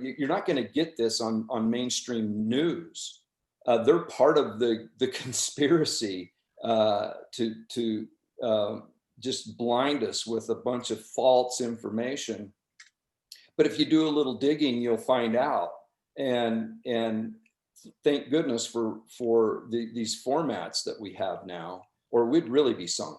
you're not going to get this on mainstream news. They're part of the conspiracy to just blind us with a bunch of false information. But if you do a little digging, you'll find out. And thank goodness for these formats that we have now, or we'd really be sunk.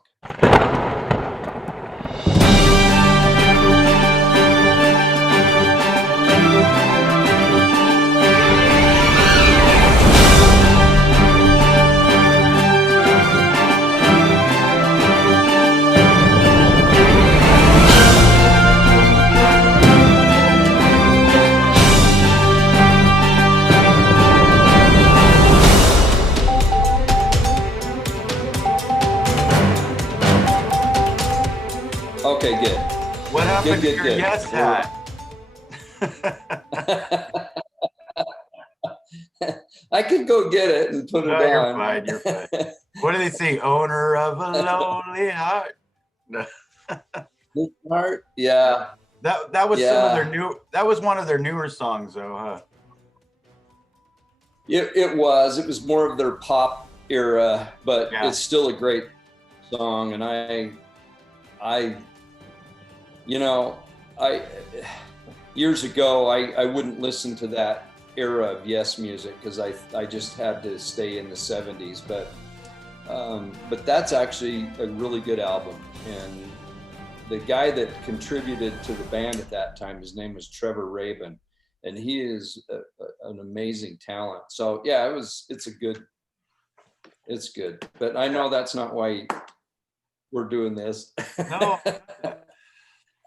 Okay, good. What happened to your yes hat? I could go get it and put it on. You're fine. You're fine. What do they say? Owner of a lonely heart. Heart? Yeah. That was some of their new. That was one of their newer songs, though, huh? It was more of their pop era, but it's still a great song. And I years ago, I wouldn't listen to that era of Yes music because I just had to stay in the 70s. But that's actually a really good album. And the guy that contributed to the band at that time, his name was Trevor Rabin, and he is an amazing talent. So yeah, it's good. But I know that's not why we're doing this. No.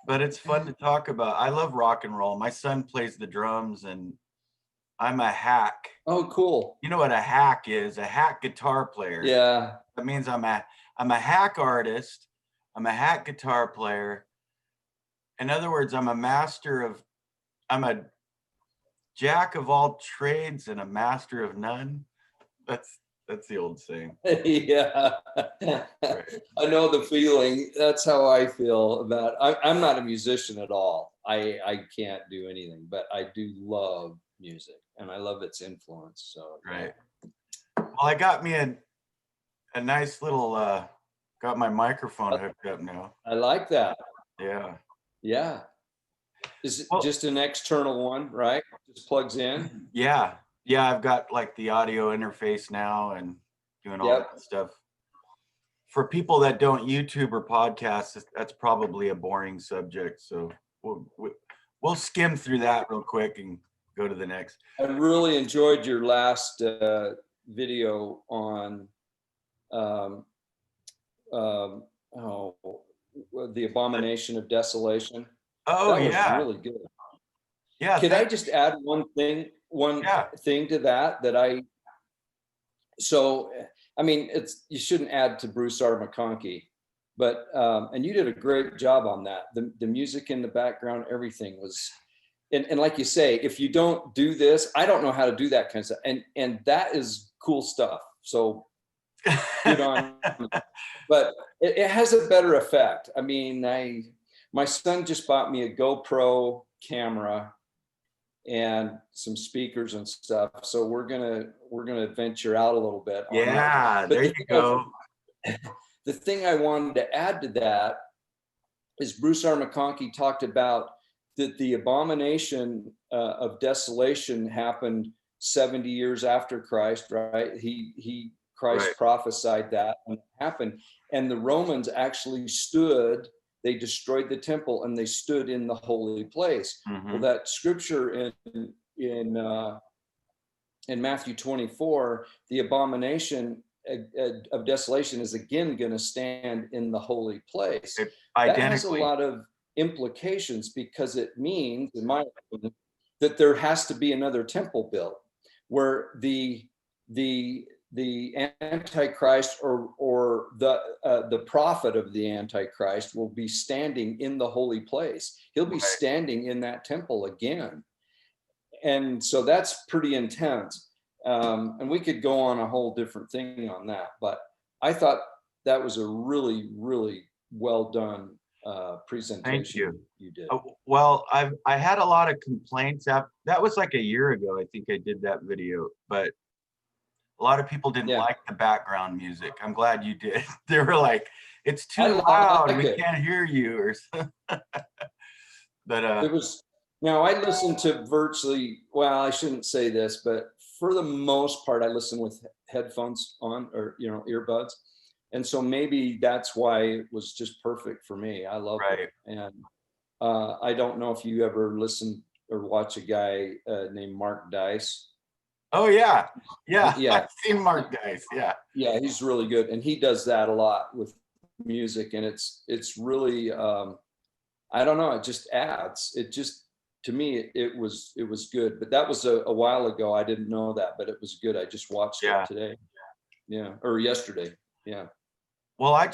But it's fun to talk about. I love rock and roll. My son plays the drums, and I'm a hack. Oh, cool. You know what a hack is? A hack guitar player. Yeah. That means I'm a hack artist. I'm a hack guitar player. In other words, I'm a jack of all trades and a master of none. That's the old saying. Yeah. Right. I know the feeling. That's how I feel about it. I'm not a musician at all. I can't do anything, but I do love music and I love its influence. So right. Well, I got me a nice little got my microphone hooked up now. I like that. Yeah. Yeah. Is it just an external one, right? Just plugs in? Yeah. Yeah, I've got like the audio interface now and doing all that stuff. For people that don't YouTube or podcast, that's probably a boring subject. So we'll skim through that real quick and go to the next. I really enjoyed your last video on the abomination of desolation. Oh, that was really good. Yeah. Could I just add one thing to that? You shouldn't add to Bruce R. McConkie, but and you did a great job on that. The music in the background, everything was, and like you say, if you don't do this, I don't know how to do that kind of stuff, and that is cool stuff. So good on, but it has a better effect. I mean, my son just bought me a GoPro camera and some speakers and stuff. So we're gonna venture out a little bit. Yeah, there you go. The thing I wanted to add to that is Bruce R. McConkie talked about that the abomination of desolation happened 70 years after Christ, right? Christ prophesied that when it happened, and the Romans actually stood. They destroyed the temple and they stood in the holy place. Mm-hmm. Well, that scripture in Matthew 24, the abomination of desolation is again going to stand in the holy place. That has a lot of implications because it means, in my opinion, that there has to be another temple built where the Antichrist or the prophet of the Antichrist will be standing in the holy place. He'll be standing in that temple again. And so that's pretty intense. And we could go on a whole different thing on that, but I thought that was a really, really well done presentation you did. Well, I had a lot of complaints after that. Was like a year ago, I think I did that video, but a lot of people didn't like the background music. I'm glad you did. They were like, it's too loud, we can't hear you, or something. But it was, now I listen to virtually, well, I shouldn't say this, but for the most part, I listen with headphones on, or, you know, earbuds. And so maybe that's why it was just perfect for me. I love it. And I don't know if you ever listen or watch a guy named Mark Dice. Oh yeah. Yeah. Yeah. I've seen Mark Dice. Yeah. Yeah, he's really good. And he does that a lot with music. And it's really, I don't know, it just adds, it just, to me, it was good. But that was a while ago. I didn't know that, but it was good. I just watched it today. Yeah. Or yesterday. Yeah. Well, I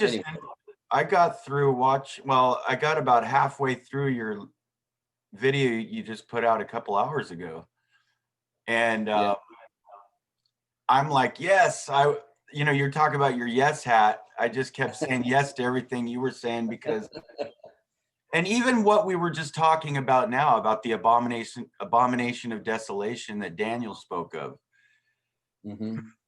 got through I got about halfway through your video you just put out a couple hours ago. And I'm like, yes, you know, you're talking about your yes hat. I just kept saying yes to everything you were saying, because, and even what we were just talking about now, about the abomination of desolation that Daniel spoke of.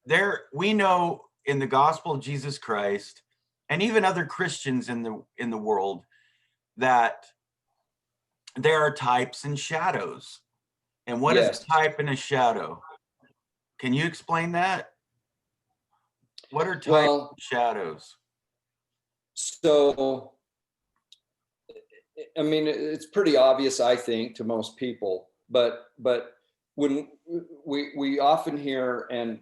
There, we know in the gospel of Jesus Christ, and even other Christians in the world, that there are types and shadows. And what is a type and a shadow? Can you explain that? What are types and shadows? So, I mean, it's pretty obvious, I think, to most people, but when we often hear, and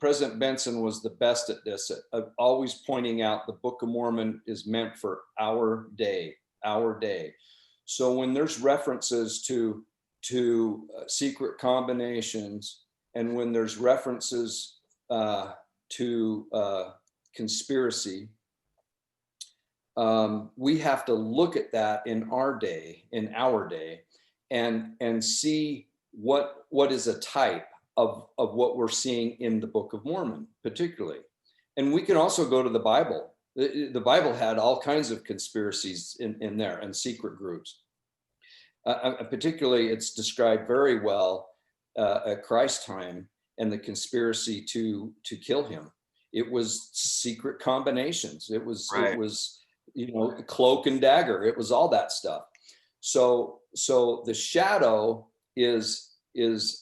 President Benson was the best at this, of always pointing out the Book of Mormon is meant for our day. So when there's references to secret combinations, and when there's references to conspiracy, we have to look at that in our day, and see what is a type of what we're seeing in the Book of Mormon, particularly. And we can also go to the Bible. The Bible had all kinds of conspiracies in there, and secret groups. Particularly, it's described very well at Christ's time, and the conspiracy to kill him. It was secret combinations. It was you know, cloak and dagger. It was all that stuff. So the shadow is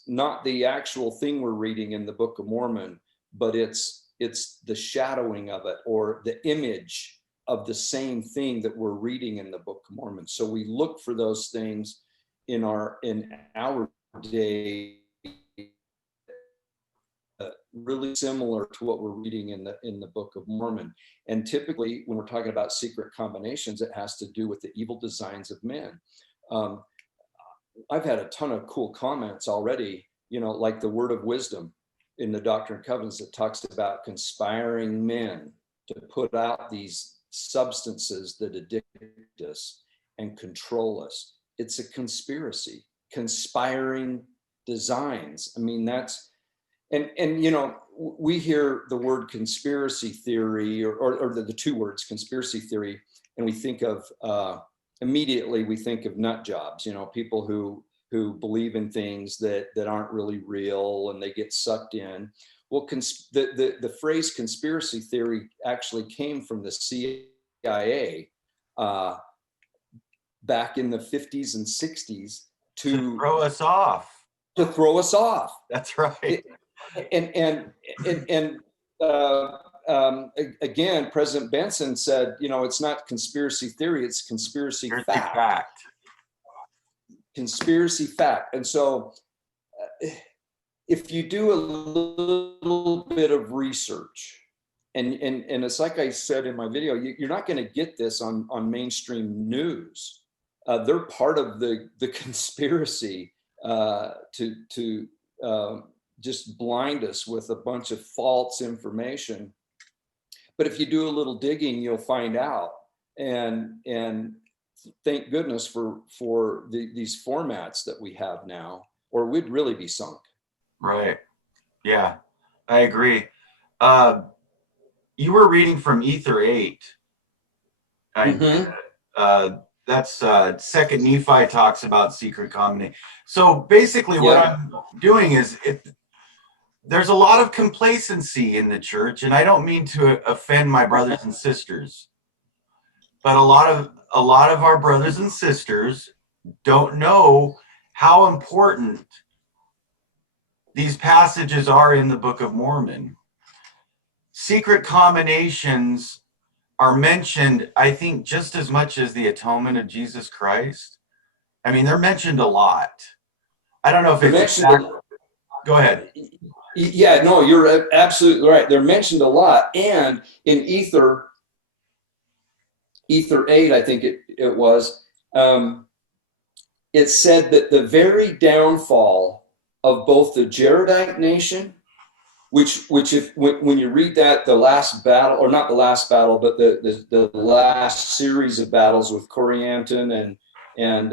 not the actual thing we're reading in the Book of Mormon, but it's the shadowing of it, or the image of the same thing that we're reading in the Book of Mormon. So we look for those things in our day, really similar to what we're reading in the Book of Mormon. And typically, when we're talking about secret combinations, it has to do with the evil designs of men. I've had a ton of cool comments already, you know, like the Word of Wisdom in the Doctrine and Covenants that talks about conspiring men to put out these substances that addict us and control us. It's a conspiracy, conspiring designs. I mean, that's, and you know, we hear the word conspiracy theory, or the two words conspiracy theory, and we think of immediately we think of nut jobs, you know, people who believe in things that aren't really real, and they get sucked in. Well, the phrase conspiracy theory actually came from the CIA back in the 50s and 60s to throw us off. That's right. And again, President Benson said, you know, it's not conspiracy theory, it's conspiracy fact. Conspiracy fact. And so if you do a little bit of research, and it's like I said in my video, you're not going to get this on mainstream news. They're part of the conspiracy to just blind us with a bunch of false information. But if you do a little digging, you'll find out. And thank goodness for these formats that we have now, or we'd really be sunk. Right. Yeah, I agree. You were reading from Ether 8. That's Second Nephi talks about secret combination. So basically, what Yeah. I'm doing is there's a lot of complacency in the church, and I don't mean to offend my brothers and sisters, but a lot of our brothers and sisters don't know how important these passages are in the Book of Mormon. Secret combinations are mentioned, I think, just as much as the atonement of Jesus Christ. I mean, they're mentioned a lot. I don't know if They're it's mentioned. exact. Go ahead. Yeah, no, you're absolutely right. They're mentioned a lot. And in Ether 8, I think it was, it said that the very downfall of both the Jaredite nation, which if when you read that, the last battle, or not the last battle, but the last series of battles with Corianton and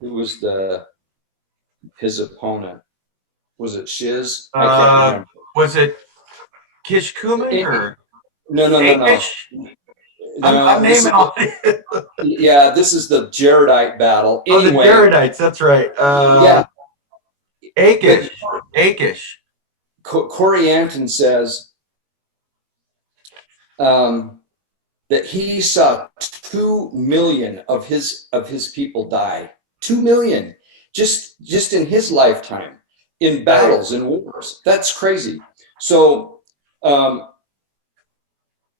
who was his opponent? Was it Shiz? I can't remember. Was it Kishkumen or No, no, no, no. Akish? I'm No, this naming is all. yeah, this is the Jaredite battle. Oh, the Anyway, Jaredites. That's right. yeah, Akish. but Akish. Corianton says that he saw 2 million of his people die. 2 million, just in his lifetime, in battles and wars. That's crazy. So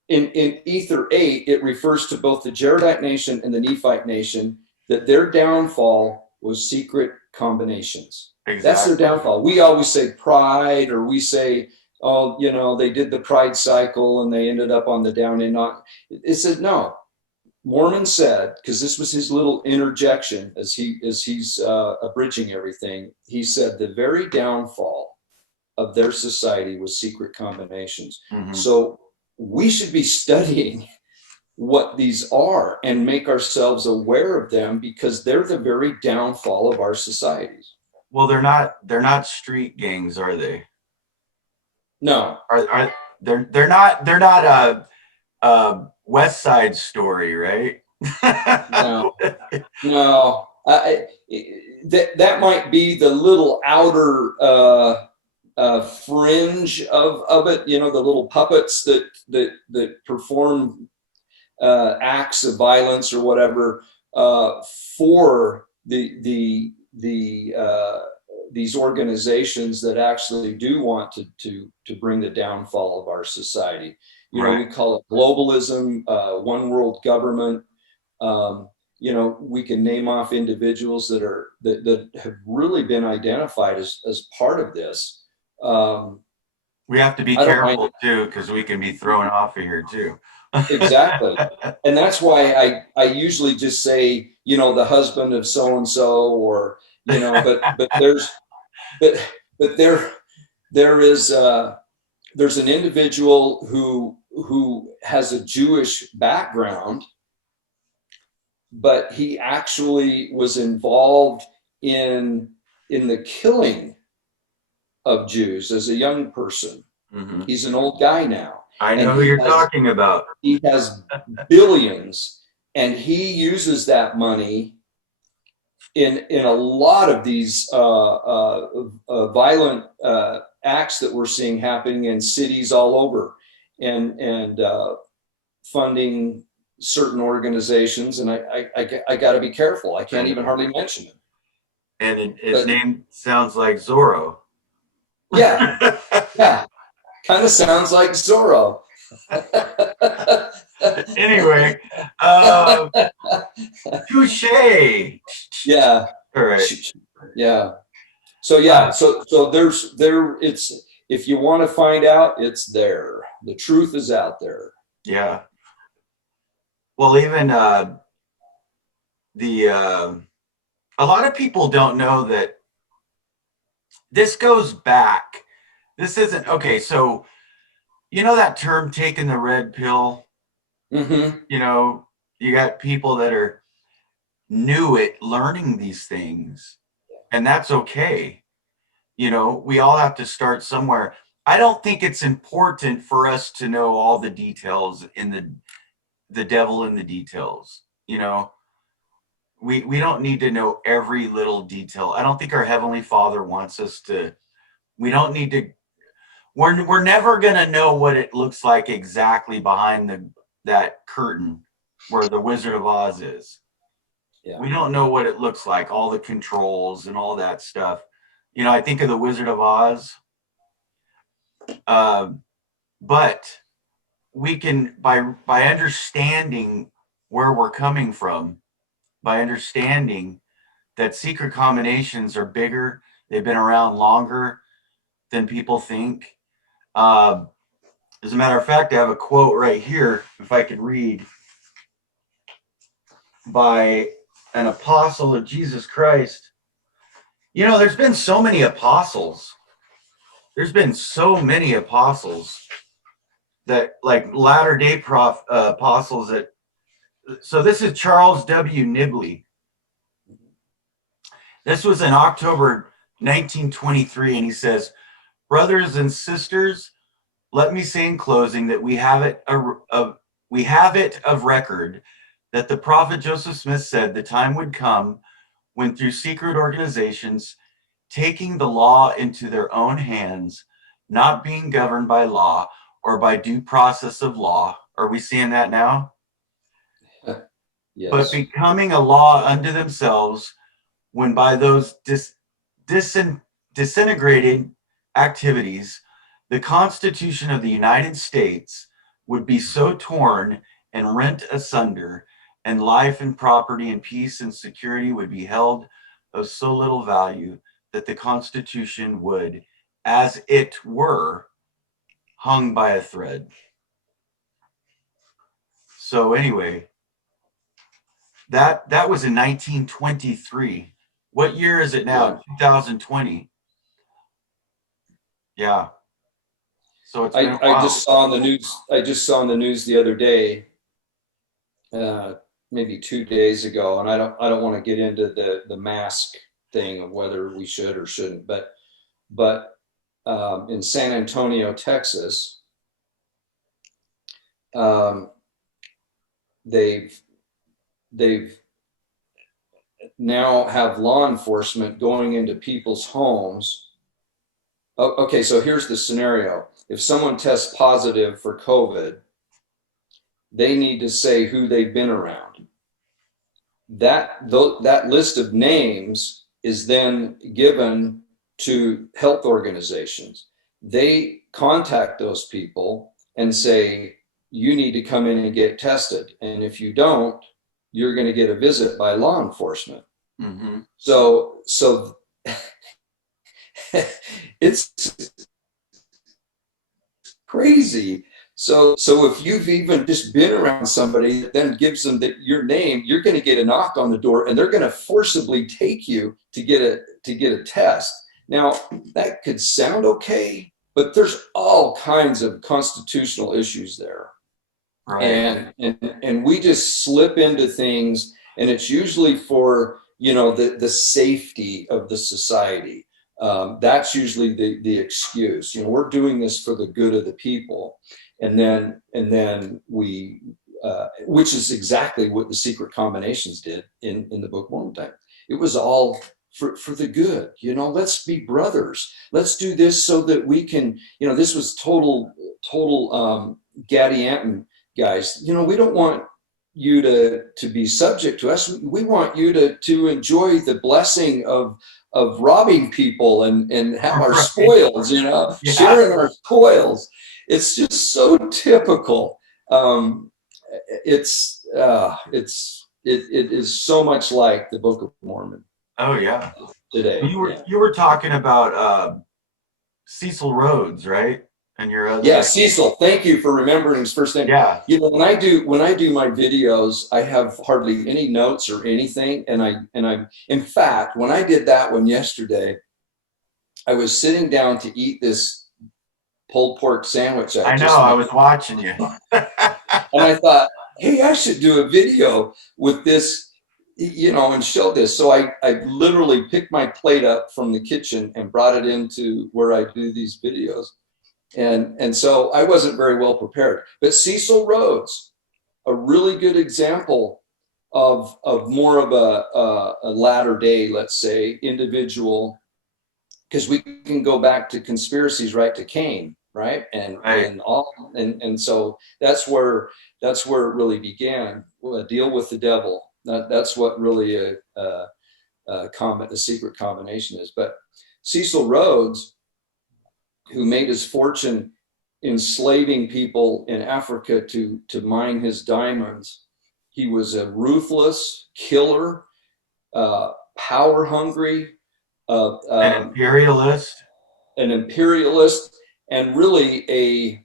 in Ether 8, it refers to both the Jaredite nation and the Nephite nation, that their downfall was secret combinations. Exactly. That's their downfall. We always say pride, or we say, oh, they did the pride cycle and they ended up on the down and not. It said no. Mormon said, because this was his little interjection as he's abridging everything. He said the very downfall of their society was secret combinations. Mm-hmm. So we should be studying what these are and make ourselves aware of them, because they're the very downfall of our societies. Well, they're not street gangs, are they? No. They're not a West Side Story, right? No. That might be the little outer fringe of it, the little puppets that perform acts of violence or whatever for these organizations that actually do want to bring the downfall of our society. Right. We call it globalism, one world government. We can name off individuals that have really been identified as part of this. We have to be careful too, because we can be thrown off of here too. Exactly. And that's why I usually just say, the husband of so and so, or but there's an individual who has a Jewish background, but he actually was involved in the killing of Jews as a young person. Mm-hmm. He's an old guy now. I know who you're talking about. He has billions, and he uses that money in a lot of these violent acts that we're seeing happening in cities all over, and funding certain organizations. And I got to be careful. I can't even hardly mention it. And his name sounds like Zorro. Yeah, yeah. Kind of sounds like Zorro. Anyway, touche. Yeah. All right. Yeah. So it's, if you want to find out, it's there. The truth is out there. Yeah. Well, even a lot of people don't know that this goes back. This isn't okay. So, that term, taking the red pill. Mm-hmm. You got people that are new at learning these things, and that's okay. We all have to start somewhere. I don't think it's important for us to know all the details in the devil in the details. You know, we don't need to know every little detail. I don't think our Heavenly Father wants us to. We don't need to. We're never gonna know what it looks like exactly behind that curtain where the Wizard of Oz is. Yeah. We don't know what it looks like, all the controls and all that stuff. You know, I think of the Wizard of Oz, but we can by understanding where we're coming from, by understanding that secret combinations are bigger, they've been around longer than people think. As a matter of fact, I have a quote right here, if I could read, by an apostle of Jesus Christ. You know, there's been so many apostles. There's been so many apostles that, like, latter day apostles that. So this is Charles W. Nibley. This was in October 1923, and he says, "Brothers and sisters, let me say in closing that we have it of record that the prophet Joseph Smith said the time would come when, through secret organizations taking the law into their own hands, not being governed by law or by due process of law." Are we seeing that now? Yes. But becoming a law unto themselves, when by those disintegrated activities, the Constitution of the United States would be so torn and rent asunder, and life and property and peace and security would be held of so little value that the Constitution would, as it were, hung by a thread. So anyway, that was in 1923. What year is it now? Yeah. 2020. Yeah. So it's been a I while. just saw on the news. I just saw on the news the other day, maybe 2 days ago, and I don't want to get into the mask thing of whether we should or shouldn't, but in San Antonio, Texas, they've now have law enforcement going into people's homes. Oh, okay, so here's the scenario. If someone tests positive for COVID, they need to say who they've been around. That list of names is then given to health organizations. They contact those people and say, you need to come in and get tested. And if you don't, you're going to get a visit by law enforcement. Mm-hmm. So it's crazy. So if you've even just been around somebody that then gives them your name, you're going to get a knock on the door, and they're going to forcibly take you to get a test. Now, that could sound okay, but there's all kinds of constitutional issues there. Right. And we just slip into things, and it's usually for, the safety of the society. That's usually the excuse. We're doing this for the good of the people. And then we, which is exactly what the secret combinations did in the Book of Mormon time. It was all for the good. Let's be brothers. Let's do this so that we can. This was total Gaddy Anton guys. We don't want you to be subject to us. We want you to enjoy the blessing of robbing people and have our spoils. Yeah. Sharing our spoils. It's just so typical. It is so much like the Book of Mormon. Oh yeah. Today. You were talking about Cecil Rhodes, right? And your other. Yeah, Cecil. Thank you for remembering his first name. Yeah. When I do my videos, I have hardly any notes or anything, and I in fact, when I did that one yesterday, I was sitting down to eat this pulled pork sandwich. I know. I was watching you. And I thought, hey, I should do a video with this, and show this. So I literally picked my plate up from the kitchen and brought it into where I do these videos. And so I wasn't very well prepared. But Cecil Rhodes, a really good example of more of a latter day, let's say, individual, because we can go back to conspiracies, right, to Cain, right, and so that's where it really began. A deal with the devil. That's what really a secret combination is. But Cecil Rhodes, who made his fortune enslaving people in Africa to mine his diamonds, he was a ruthless killer, power hungry, An imperialist. an imperialist, and really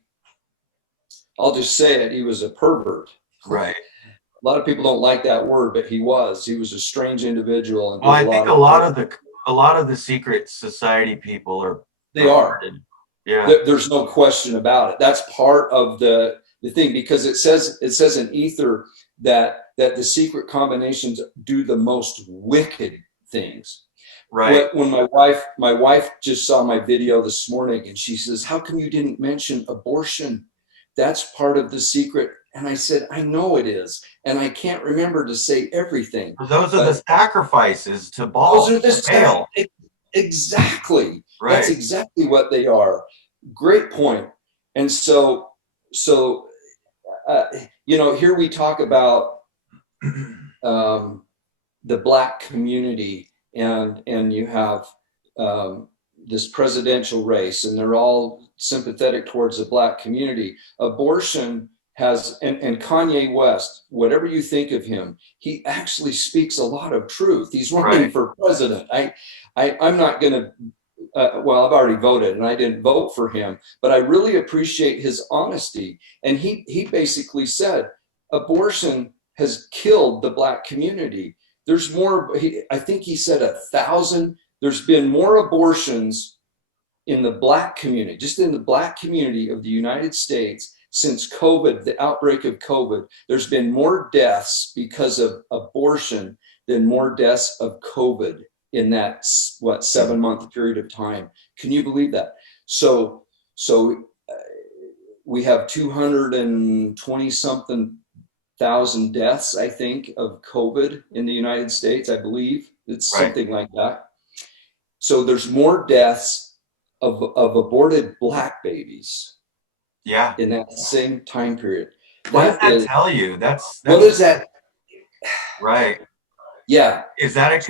I'll just say it, he was a pervert. Right. A lot of people don't like that word, but he was a strange individual. And Well, I think a lot of the secret society people are perverted. Yeah. There's no question about it. That's part of the thing, because it says in Ether that the secret combinations do the most wicked things. Right. When my wife just saw my video this morning, and she says, "How come you didn't mention abortion? That's part of the secret." And I said, "I know it is, and I can't remember to say everything." Those are the sacrifices to Baal. Those are the exactly. Right. That's exactly what they are. Great point. And so here we talk about the Black community, and you have this presidential race, and they're all sympathetic towards the Black community. Abortion has, and Kanye West, whatever you think of him, he actually speaks a lot of truth. He's running for president. I'm not going to, well, I've already voted and I didn't vote for him, but I really appreciate his honesty. And he basically said, abortion has killed the Black community. There's more, I think he said 1,000. There's been more abortions in the Black community, just in the Black community of the United States since COVID, the outbreak of COVID. There's been more deaths because of abortion than more deaths of COVID in that, 7-month period of time. Can you believe that? So we have 220 something thousand deaths, I think, of COVID in the United States. I believe it's something like that. So there's more deaths of aborted Black babies. Yeah. In that same time period. What does that tell you? That's what is that? Right. Yeah. Is that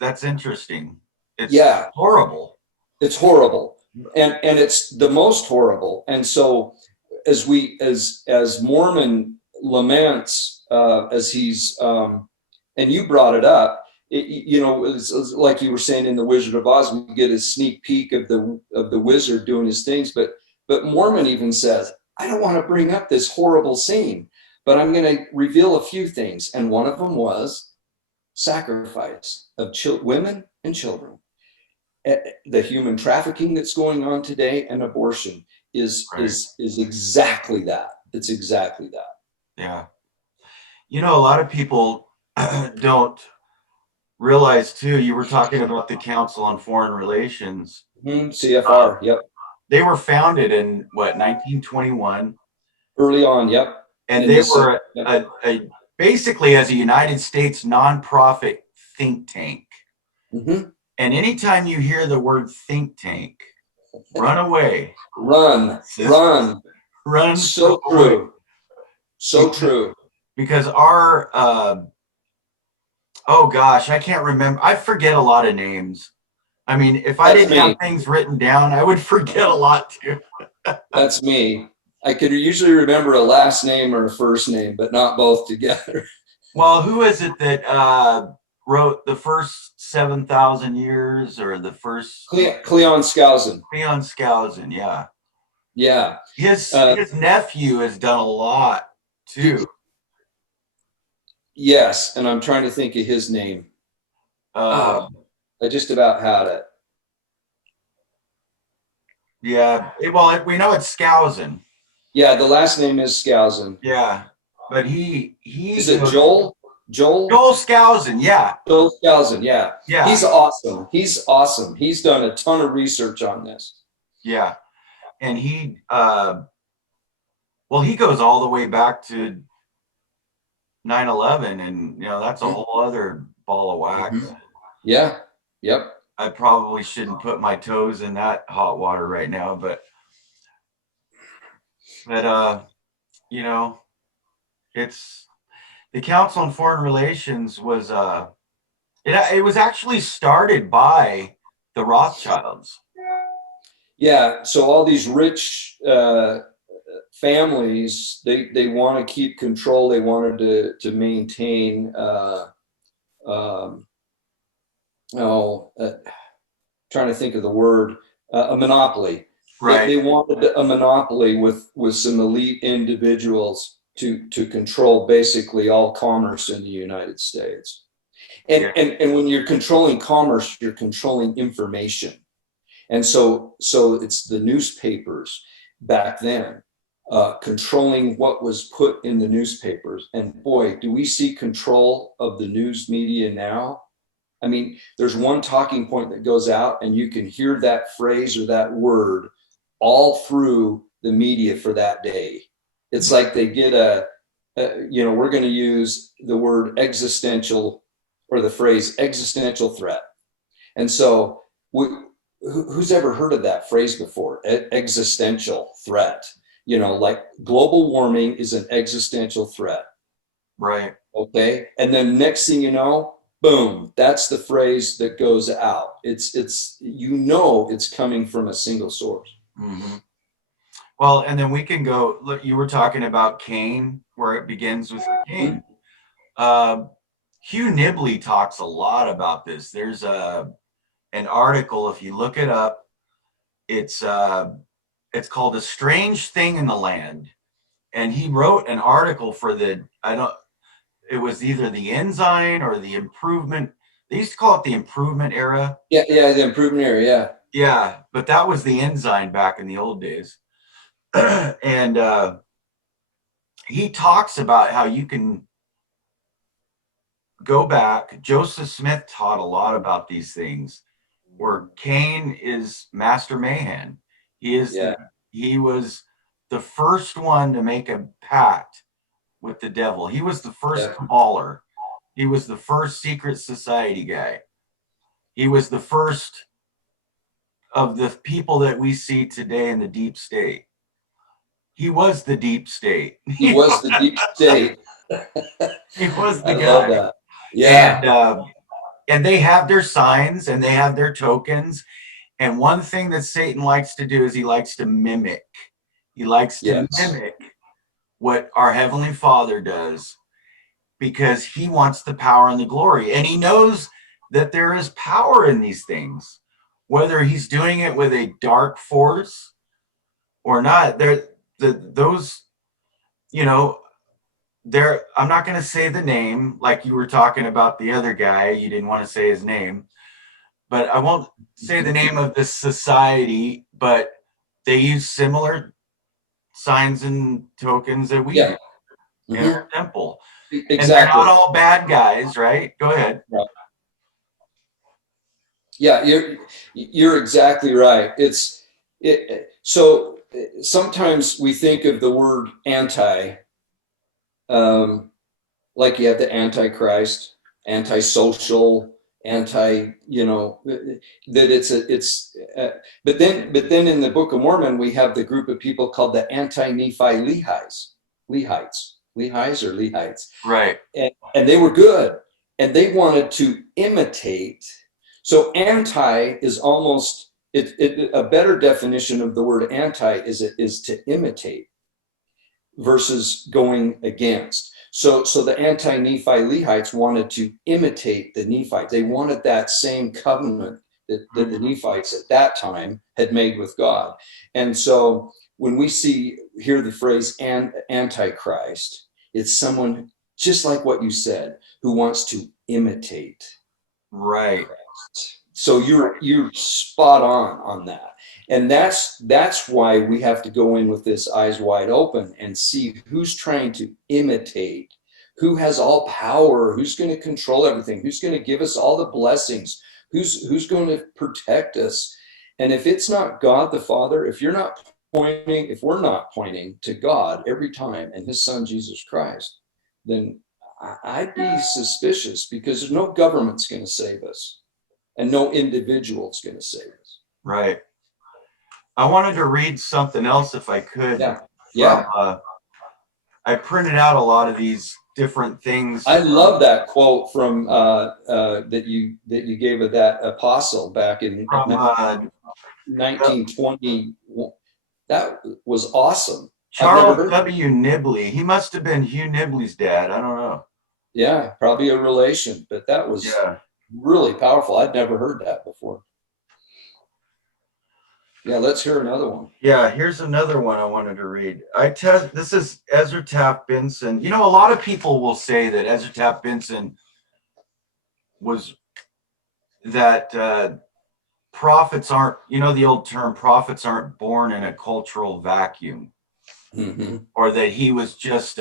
that's interesting. It's horrible. It's horrible. And it's the most horrible. And so as Mormon laments, as he's and you brought it up, it's like you were saying in The Wizard of Oz, we get a sneak peek of the wizard doing his things, but Mormon even says, I don't want to bring up this horrible scene, but I'm going to reveal a few things. And one of them was sacrifice of women and children. The human trafficking that's going on today, and abortion is exactly that. It's exactly that. Yeah. A lot of people don't realize too, you were talking about the Council on Foreign Relations. CFR, yep. They were founded in 1921? Early on, yep. And they were basically as a United States nonprofit think tank. Mm-hmm. And anytime you hear the word think tank, run away. Run. So true. So true. Because our, oh gosh, I can't remember. I forget a lot of names. I mean, if I didn't have things written down, I would forget a lot too. That's me. I could usually remember a last name or a first name, but not both together. Well, who is it that wrote the first 7,000 years or the first? Cleon Skousen. Cleon Skousen, yeah. Yeah. His nephew has done a lot too. Yes, and I'm trying to think of his name. I just about had it. Yeah, well, we know it's Skousen. Yeah, the last name is Skousen. Yeah, but he's it Joel? Joel Skousen, yeah. Joel Skousen, yeah. Yeah. He's awesome. He's done a ton of research on this. Yeah, and he goes all the way back to 9/11, and that's a whole other ball of wax. Mhm. Yeah. Yep. I probably shouldn't put my toes in that hot water right now, but you know, it's the Council on Foreign Relations was it was actually started by the Rothschilds. Yeah. So all these rich families, they want to keep control. They wanted to maintain um, oh, trying to think of the word, a monopoly. They Right. wanted a monopoly with some elite individuals to control basically all commerce in the United States. Yeah. And when you're controlling commerce, you're controlling information. And so it's the newspapers back then, controlling what was put in the newspapers. And boy, do we see control of the news media now? I mean, there's one talking point that goes out, and you can hear that phrase or that word all through the media for that day. It's like they get we're going to use the word existential or the phrase existential threat. And so, who's ever heard of that phrase before? Existential threat. Like global warming is an existential threat. Right. Okay. And then next thing you know, boom, that's the phrase that goes out. It's coming from a single source. Mm-hmm. Well, and then we can go. Look, you were talking about Cain, where it begins with Cain. Uh, Hugh Nibley talks a lot about this. There's an article, if you look it up, it's it's called "A Strange Thing in the Land," and he wrote an article for the I don't. It was either the Ensign or the Improvement. They used to call it the Improvement era. Yeah, yeah, the improvement area. Yeah, but that was the Ensign back in the old days. And he talks about how you can go back. Joseph Smith taught a lot about these things, where Cain is Master Mayhem. He is Yeah, he was the first one to make a pact with the devil. He was the first yeah, Kabbaler. He was the first secret society guy. He was the first of the people that we see today in the deep state. He was the deep state. he was the deep state. He was I the love guy. that. Yeah, And they have their signs and they have their tokens. And one thing that Satan likes to do is he likes to mimic. He likes to yes, mimic what our Heavenly Father does, because he wants the power and the glory. And he knows that there is power in these things, whether he's doing it with a dark force or not. Those, you know, there, I'm not going to say the name, like you were talking about the other guy. You didn't want to say his name, but I won't say the name of this society, but they use similar signs and tokens that we yeah, do in mhm, our temple. And they're not exactly. all bad guys, right? Go ahead. Right. Yeah, you're exactly right. So sometimes we think of the word anti, um, like you have the antichrist, antisocial, that but then in the Book of Mormon we have the group of people called the anti-Nephi Lehites, Right. and they were good, and they wanted to imitate. So anti is almost a better definition of the word anti is to imitate versus going against. So the anti-Nephi Lehites wanted to imitate the Nephites. They wanted that same covenant that the Nephites at that time had made with God. And so when we hear the phrase antichrist, it's someone just like what you said, who wants to imitate Right. Christ. So you're spot on that. And that's why we have to go in with this eyes wide open and see who's trying to imitate, who has all power, who's going to control everything, who's going to give us all the blessings, who's going to protect us. And if it's not God the Father, if we're not pointing to God every time and his son Jesus Christ, then I'd be suspicious, because there's no government's going to save us, and no individual's going to save us. Right. I wanted to read something else if I could. Yeah. From, Yeah. I printed out a lot of these different things. I love that quote from that you gave of that apostle back in From 1920. That was awesome. Charles W. Nibley. He must have been Hugh Nibley's dad. I don't know. Yeah, probably a relation, but that was really powerful. I'd never heard that before. Yeah, let's hear another one. Yeah, here's another one I wanted to read. This is Ezra Taft Benson. You know, a lot of people will say that Ezra Taft Benson was that prophets aren't, you know, the old term, prophets aren't born in a cultural vacuum. Mm-hmm. Or that he was just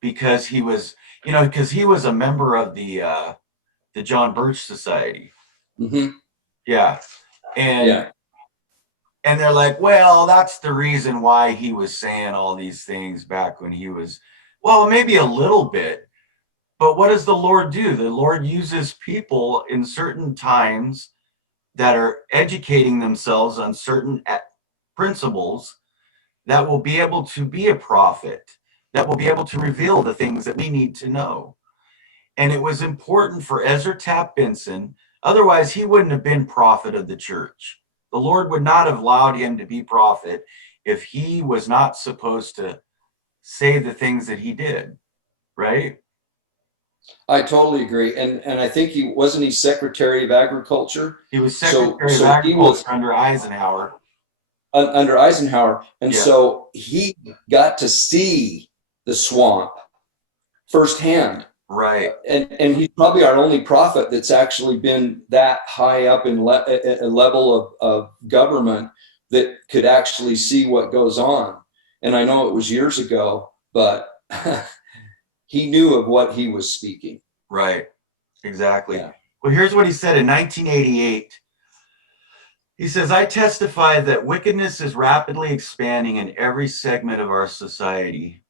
because he was, you know, because he was a member of the John Birch Society. Mm-hmm. Yeah. And they're like, well, that's the reason why he was saying all these things back when he was, well, maybe a little bit. But what does the Lord do? The Lord uses people in certain times that are educating themselves on certain principles that will be able to be a prophet, that will be able to reveal the things that we need to know. And it was important for Ezra Taft Benson. Otherwise, he wouldn't have been prophet of the church. The Lord would not have allowed him to be prophet if he was not supposed to say the things that he did, right? I totally agree. And I think he wasn't Secretary of Agriculture. He was Secretary of Agriculture under Eisenhower. Under Eisenhower. And so he got to see the swamp firsthand. Right. And he's probably our only prophet that's actually been that high up in a level of government that could actually see what goes on. And I know it was years ago, but he knew of what he was speaking. Right. Exactly. Yeah. Well, here's what he said in 1988. He says, I testify that wickedness is rapidly expanding in every segment of our society.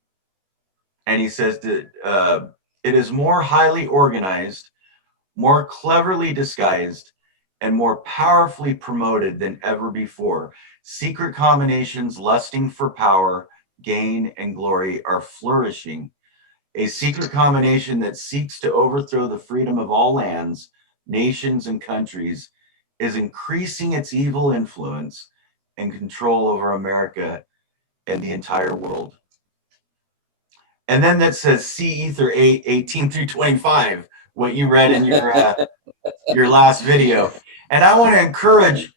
And he says that it is more highly organized, more cleverly disguised, and more powerfully promoted than ever before. Secret combinations lusting for power, gain, and glory are flourishing. A secret combination that seeks to overthrow the freedom of all lands, nations, and countries is increasing its evil influence and control over America and the entire world. And then that says see Ether 8, 18 through 25, what you read in your last video. And I want to encourage,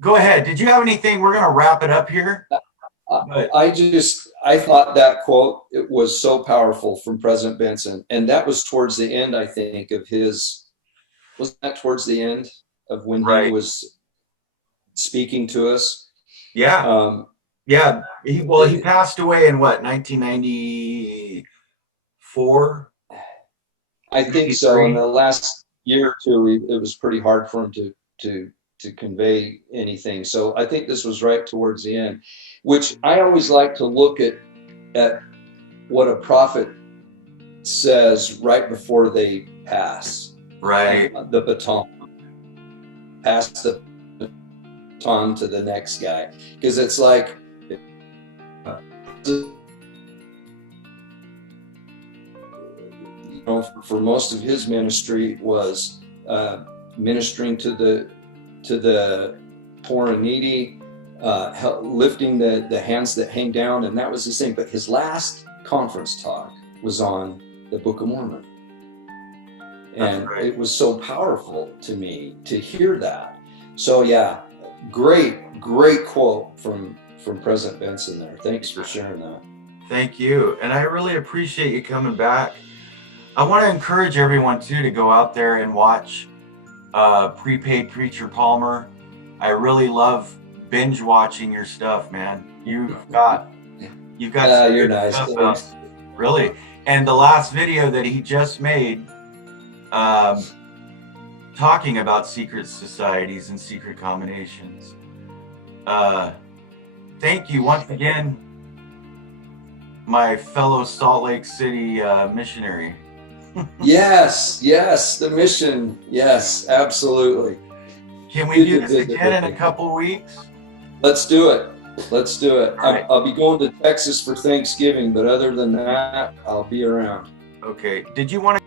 go ahead. Did you have anything? We're going to wrap it up here. I thought that quote, it was so powerful from President Benson. And that was towards the end, I think, of his, wasn't that towards the end of when he was speaking to us? Yeah. He passed away in what, 1994? I think so. In the last year or two, it was pretty hard for him to convey anything. So I think this was right towards the end, which I always like to look at what a prophet says right before they pass. Right. The baton. Pass the baton to the next guy. Because it's like, for most of his ministry was ministering to the poor and needy, lifting the hands that hang down, and that was his thing. But his last conference talk was on the Book of Mormon. And it was so powerful to me to hear that. So yeah, great quote from President Benson there. Thanks for sharing that. Thank you. And I really appreciate you coming back. I want to encourage everyone too to go out there and watch Prepaid Preacher Palmer. I really love binge watching your stuff, man. You've got you're nice. Really. And the last video that he just made talking about secret societies and secret combinations. Thank you once again. my fellow Salt Lake City missionary. Yes, yes, the mission. Yes, absolutely. Can we do this again in a couple weeks? Let's do it. Let's do it. All right. I'll be going to Texas for Thanksgiving, but other than that, I'll be around. Okay. Did you want to